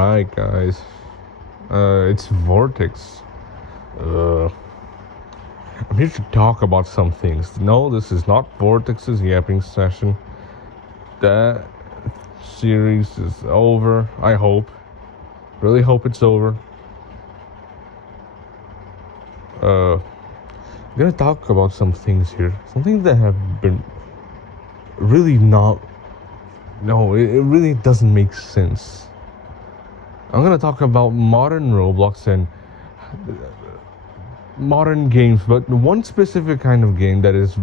Alright, guys. It's Vortex. Uh, I'm here to talk about some things. No, this is not Vortex's yapping session. That series is over. I hope. Really hope it's over. I'm gonna talk about some things here. Something that have been really not. No, it really doesn't make sense. I'm gonna talk about modern Roblox and modern games, but one specific kind of game that is,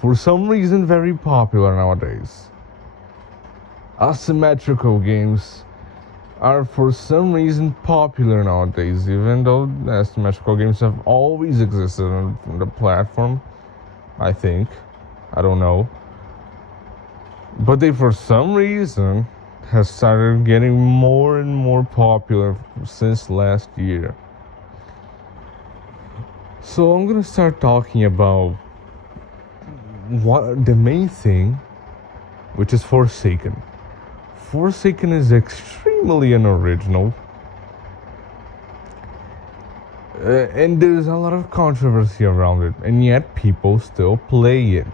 for some reason, very popular nowadays. Asymmetrical games are, for some reason, popular nowadays, even though asymmetrical games have always existed on the platform. I think. I don't know. But they, for some reason, has started getting more and more popular since last year. So I'm gonna start talking about what the main thing, which is Forsaken. Forsaken is extremely unoriginal, and there's a lot of controversy around it, and yet people still play it.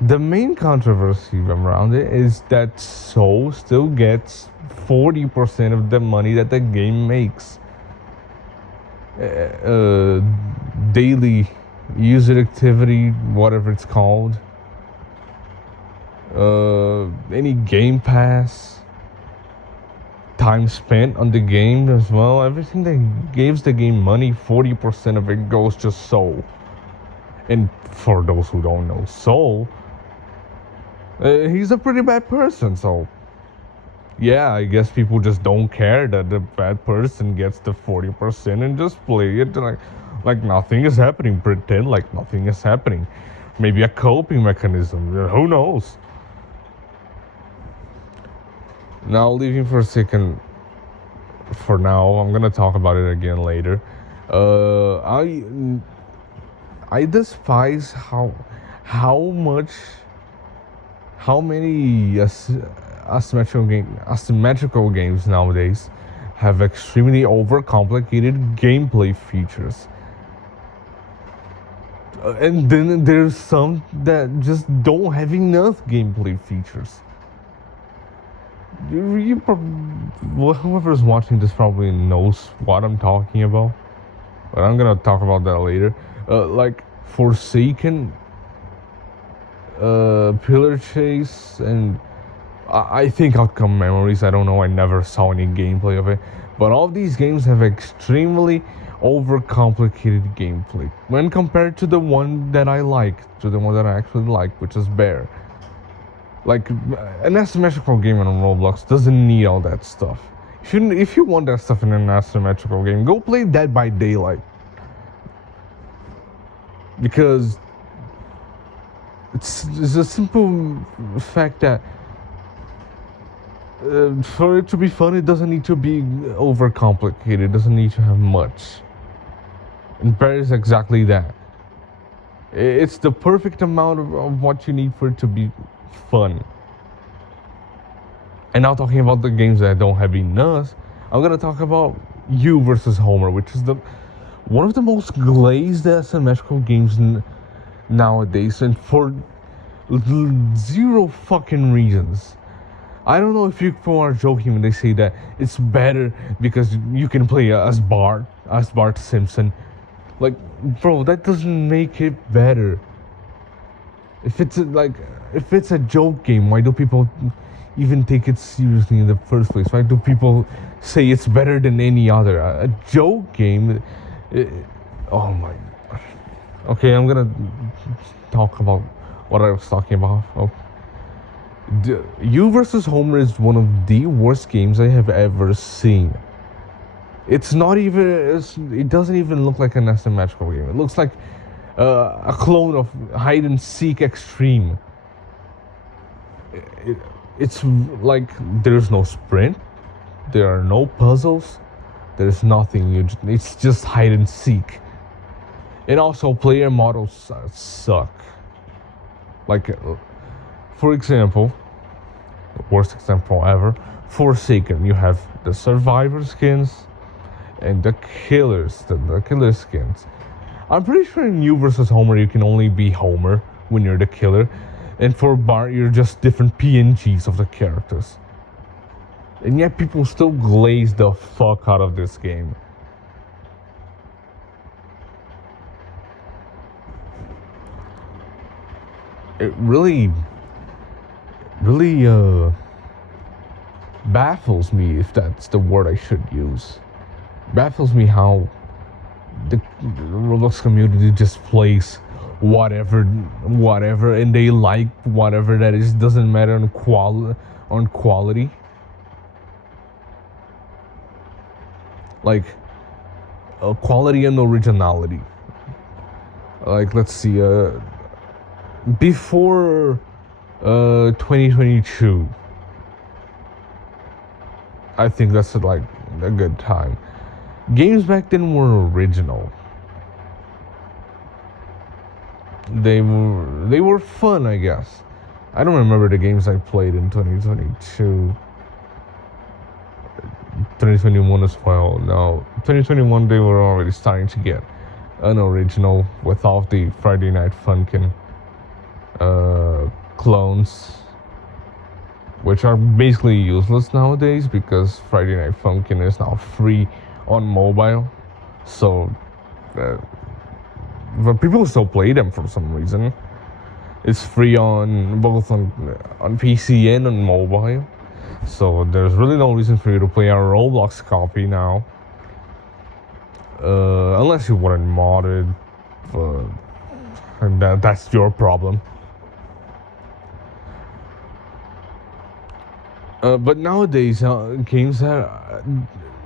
The main controversy around it is that Soul still gets 40% of the money that the game makes. Daily user activity, whatever it's called. Any game pass, time spent on the game as well. Everything that gives the game money, 40% of it goes to Soul. And for those who don't know, Soul, he's a pretty bad person, so yeah, I guess people just don't care that the bad person gets the 40% and just play it like nothing is happening. Pretend like nothing is happening. Maybe a coping mechanism. Who knows? Now, leaving for a second. For now, I'm gonna talk about it again later. I despise how many asymmetrical games nowadays have extremely overcomplicated gameplay features. And then there's some that just don't have enough gameplay features. Whoever's watching this probably knows what I'm talking about, but I'm gonna talk about that later. Like Forsaken, Pillar Chase, and I think Outcome Memories. I don't know. I never saw any gameplay of it, but all these games have extremely overcomplicated gameplay when compared to the one that I like, to the one that I actually like, which is Bear. Like, an asymmetrical game on Roblox doesn't need all that stuff. If you want that stuff in an asymmetrical game, go play Dead by Daylight. Because it's a simple fact that for it to be fun, it doesn't need to be overcomplicated. It doesn't need to have much. And Bear is exactly that. It's the perfect amount of what you need for it to be fun. And now, talking about the games that don't have enough, I'm gonna talk about You versus Homer, which is one of the most glazed asymmetrical games nowadays, and for zero fucking reasons. I don't know if people are joking when they say that it's better because you can play as Bart Simpson. Like, bro, that doesn't make it better. If it's a joke game, why do people even take it seriously in the first place? Why do people say it's better than any other? A joke game. Oh my. Okay, I'm gonna talk about what I was talking about. Oh. You versus Homer is one of the worst games I have ever seen. It's not even. It doesn't even look like an asymmetrical game. It looks like a clone of Hide and Seek Extreme. It's like there's no sprint, there are no puzzles, there's nothing. It's just hide and seek. And also, player models suck. Like, for example, worst example ever, Forsaken, you have the survivor skins and the killers, the killer skins. I'm pretty sure in you versus Homer, you can only be Homer when you're the killer, and for Bart, you're just different PNGs of the characters. And yet, people still glaze the fuck out of this game. It really baffles me, if that's the word I should use. Baffles me how the Roblox community just plays whatever, and they like whatever that is. Doesn't matter on quality. Like quality and originality. Like, let's see, before 2022, I think that's like a good time. Games back then were original. They were fun, I guess. I don't remember the games I played in 2022. 2021 as well. No, 2021 they were already starting to get unoriginal with all the Friday Night Funkin' clones, which are basically useless nowadays because Friday Night Funkin' is now free on mobile. So, but people still play them for some reason. It's free on both on PC and on mobile. So there's really no reason for you to play a Roblox copy now, unless you want it modded. And that's your problem. But nowadays, games that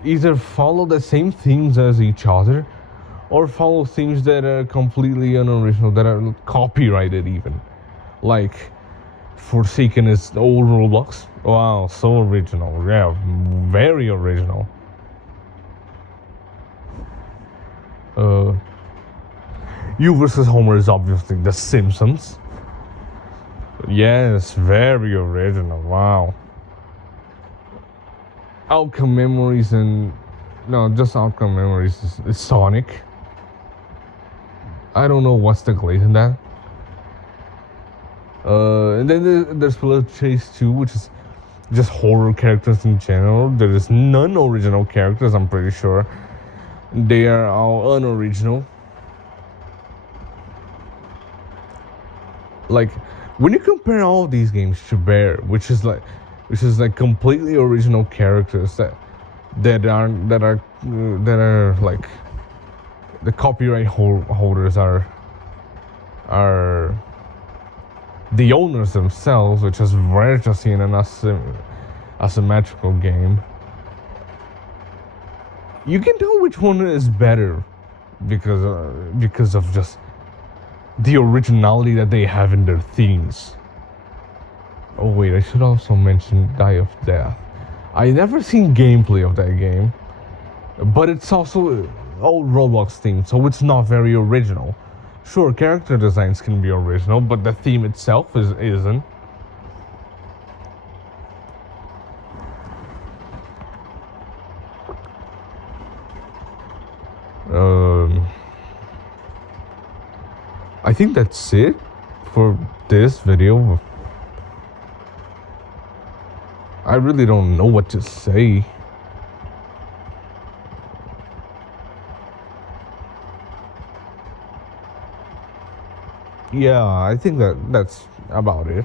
either follow the same themes as each other, or follow themes that are completely unoriginal, that are copyrighted even. Like, Forsaken is old Roblox. Wow, so original. Yeah, very original. You versus Homer is obviously The Simpsons. Yes, very original. Wow. Outcome Memories and no, just Outcome Memories is Sonic. I don't know what's the glaze in that. And then there's Pillar Chase 2, which is just horror characters in general. There is none original characters, I'm pretty sure. They are all unoriginal. Like, when you compare all of these games to Bear, which is like completely original characters that are like the copyright holders are the owners themselves, which is rare to see in an asymmetrical game. You can tell which one is better because of just the originality that they have in their themes. Oh wait, I should also mention Die of Death. I never seen gameplay of that game, but it's also old Roblox theme, so it's not very original. Sure, character designs can be original, but the theme itself isn't. I think that's it for this video. I really don't know what to say. Yeah, I think that's about it.